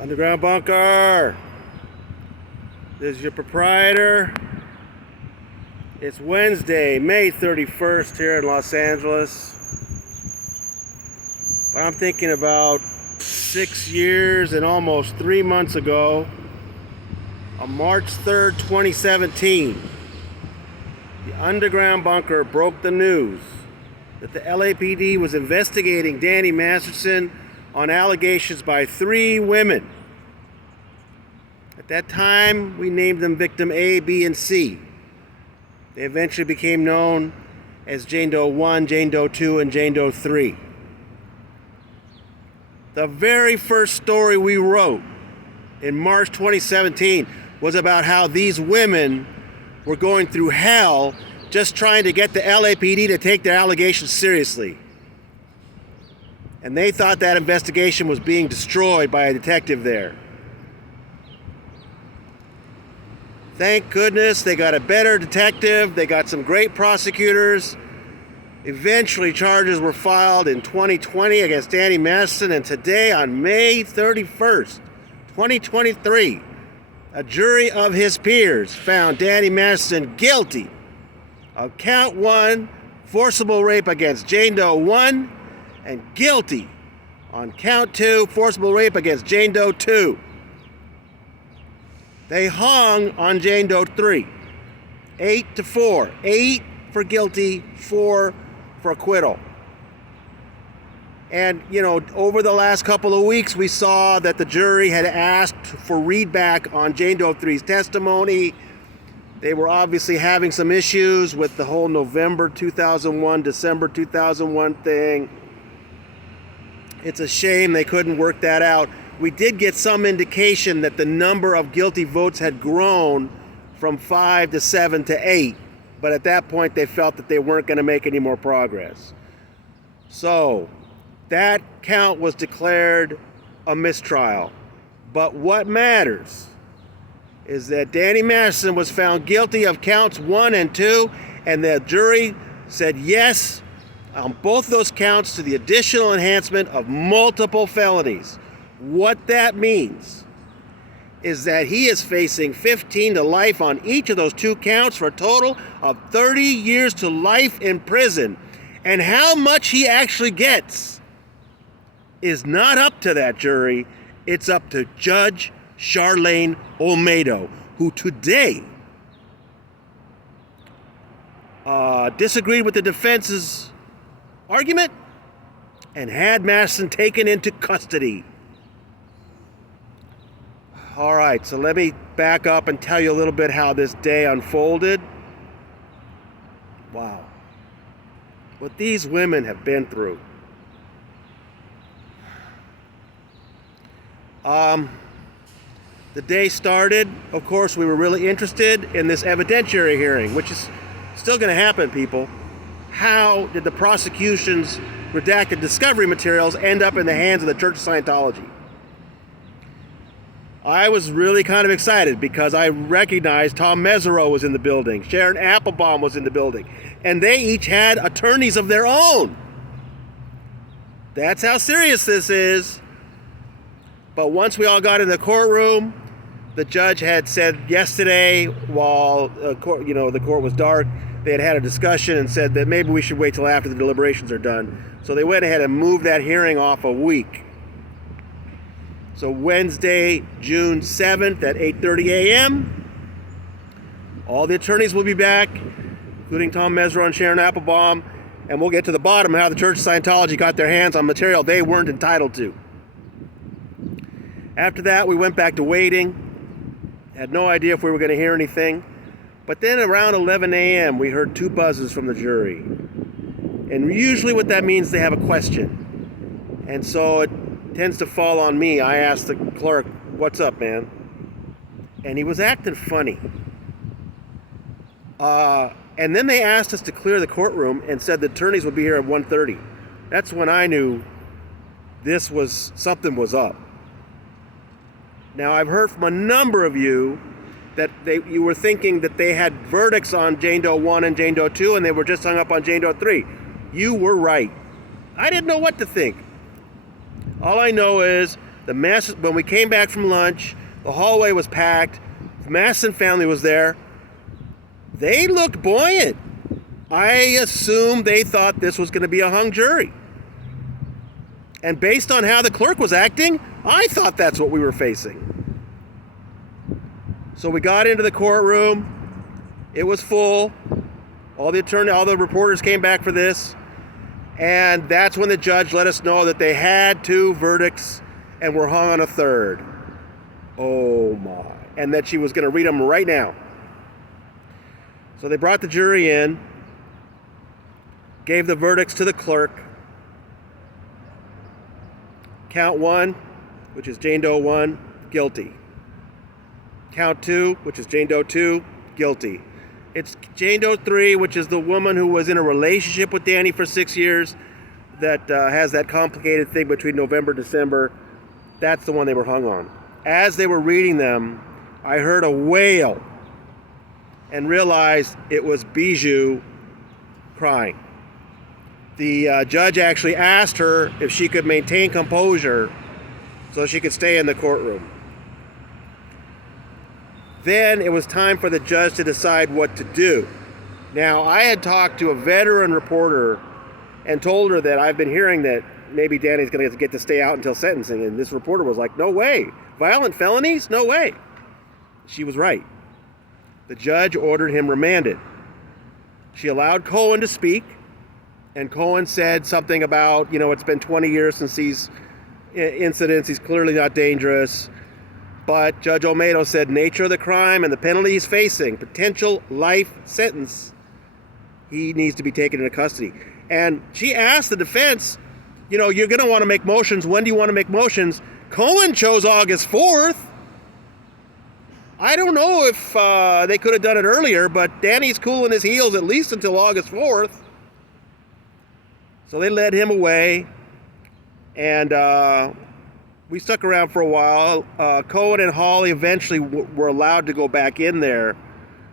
Underground Bunker. This is your proprietor. It's Wednesday, May 31st here in Los Angeles. But I'm thinking about 6 years and almost 3 months ago, on March 3rd, 2017, the Underground Bunker broke the news that the LAPD was investigating Danny Masterson on allegations by 3 women. At that time, we named them victim A, B, and C. They eventually became known as Jane Doe 1, Jane Doe 2, and Jane Doe 3. The very first story we wrote in March 2017 was about how these women were going through hell just trying to get the LAPD to take their allegations seriously. And they thought that investigation was being destroyed by a detective there. Thank goodness they got a better detective. They got some great prosecutors. Eventually, charges were filed in 2020 against Danny Masterson, and today, on May 31st, 2023, a jury of his peers found Danny Masterson guilty of count 1, forcible rape against Jane Doe 1, and guilty on count 2, forcible rape against Jane Doe 2. They hung on Jane Doe 3, 8-4, 8 for guilty, 4 for acquittal. And, over the last couple of weeks, we saw that the jury had asked for readback on Jane Doe 3's testimony. They were obviously having some issues with the whole November 2001, December 2001 thing. It's a shame they couldn't work that out. We did get some indication that the number of guilty votes had grown from 5 to 7 to 8. But at that point, they felt that they weren't going to make any more progress. So that count was declared a mistrial. But what matters is that Danny Masterson was found guilty of counts 1 and 2, and the jury said yes on both those counts to the additional enhancement of multiple felonies. What that means is that he is facing 15 to life on each of those 2 counts for a total of 30 years to life in prison. And how much he actually gets is not up to that jury. It's up to Judge Charlene Olmedo, who today disagreed with the defense's argument and had Masterson taken into custody. All right, so let me back up and tell you a little bit how this day unfolded. Wow. What these women have been through. The day started, of course, we were really interested in this evidentiary hearing, which is still going to happen, people. How did the prosecution's redacted discovery materials end up in the hands of the Church of Scientology? I was really kind of excited because I recognized Tom Mesereau was in the building, Sharon Applebaum was in the building, and they each had attorneys of their own. That's how serious this is. But once we all got in the courtroom, the judge had said yesterday, while the court was dark, they had a discussion and said that maybe we should wait till after the deliberations are done. So they went ahead and moved that hearing off a week. So Wednesday, June 7th at 8:30 a.m., all the attorneys will be back, including Tom Mesereau and Sharon Applebaum, and we'll get to the bottom of how the Church of Scientology got their hands on material they weren't entitled to. After that, we went back to waiting. Had no idea if we were going to hear anything. But then around 11 a.m., we heard 2 buzzes from the jury. And usually what that means, they have a question. And so it tends to fall on me. I asked the clerk, "What's up, man?" And he was acting funny. And then they asked us to clear the courtroom and said the attorneys would be here at 1:30. That's when I knew something was up. Now, I've heard from a number of you that you were thinking that they had verdicts on Jane Doe 1 and Jane Doe 2 and they were just hung up on Jane Doe 3. You were right. I didn't know what to think. All I know is When we came back from lunch, the hallway was packed. The Masterson family was there. They looked buoyant. I assumed they thought this was going to be a hung jury. And based on how the clerk was acting, I thought that's what we were facing. So we got into the courtroom. It was full. All the reporters came back for this. And that's when the judge let us know that they had 2 verdicts and were hung on a 3rd. Oh my. And that she was going to read them right now. So they brought the jury in, gave the verdicts to the clerk. Count 1, which is Jane Doe 1, guilty. Count 2, which is Jane Doe 2, guilty. It's Jane Doe 3, which is the woman who was in a relationship with Danny for 6 years that has that complicated thing between November and December. That's the one they were hung on. As they were reading them, I heard a wail and realized it was Bijou crying. The judge actually asked her if she could maintain composure so she could stay in the courtroom. Then it was time for the judge to decide what to do. Now, I had talked to a veteran reporter and told her that I've been hearing that maybe Danny's going to get to stay out until sentencing, and this reporter was like, no way. Violent felonies? No way. She was right. The judge ordered him remanded. She allowed Cohen to speak, and Cohen said something about, it's been 20 years since these incidents. He's clearly not dangerous. But Judge Olmedo said nature of the crime and the penalty he's facing, potential life sentence, he needs to be taken into custody. And she asked the defense, you're going to want to make motions. When do you want to make motions? Cohen chose August 4th. I don't know if they could have done it earlier, but Danny's cooling his heels at least until August 4th. So they led him away, and we stuck around for a while. Cohen and Hawley eventually were allowed to go back in there.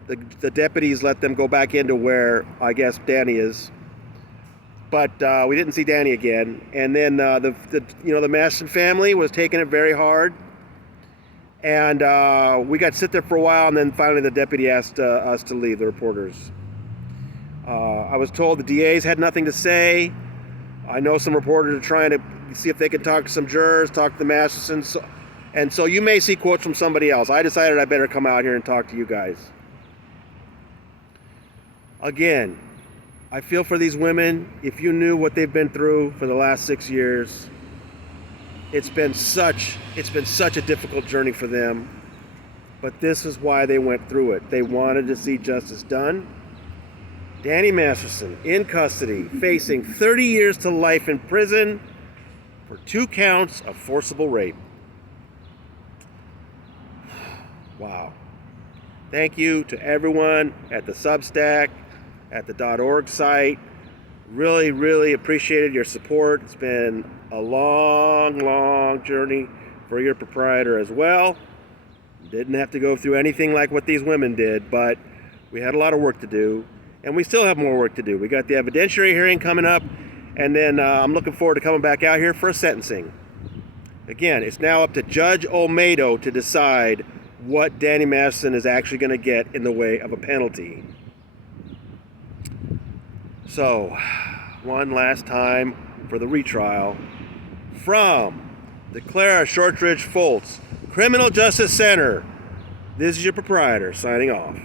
The deputies let them go back into where, I guess, Danny is. But we didn't see Danny again. And then the Masterson family was taking it very hard. And we got to sit there for a while, and then finally the deputy asked us to leave, the reporters. I was told the DAs had nothing to say. I know some reporters are trying to see if they can talk to some jurors, talk to the Mastersons. And so you may see quotes from somebody else. I decided I better come out here and talk to you guys. Again, I feel for these women. If you knew what they've been through for the last 6 years, it's been such a difficult journey for them. But this is why they went through it. They wanted to see justice done. Danny Masterson in custody, facing 30 years to life in prison for 2 counts of forcible rape. Wow. Thank you to everyone at the Substack, at the .org site. Really, really appreciated your support. It's been a long, long journey for your proprietor as well. Didn't have to go through anything like what these women did, but we had a lot of work to do, and we still have more work to do. We got the evidentiary hearing coming up, and then I'm looking forward to coming back out here for a sentencing. Again, it's now up to Judge Olmedo to decide what Danny Masterson is actually going to get in the way of a penalty. So, one last time for the retrial. From the Clara Shortridge Foltz Criminal Justice Center, this is your proprietor signing off.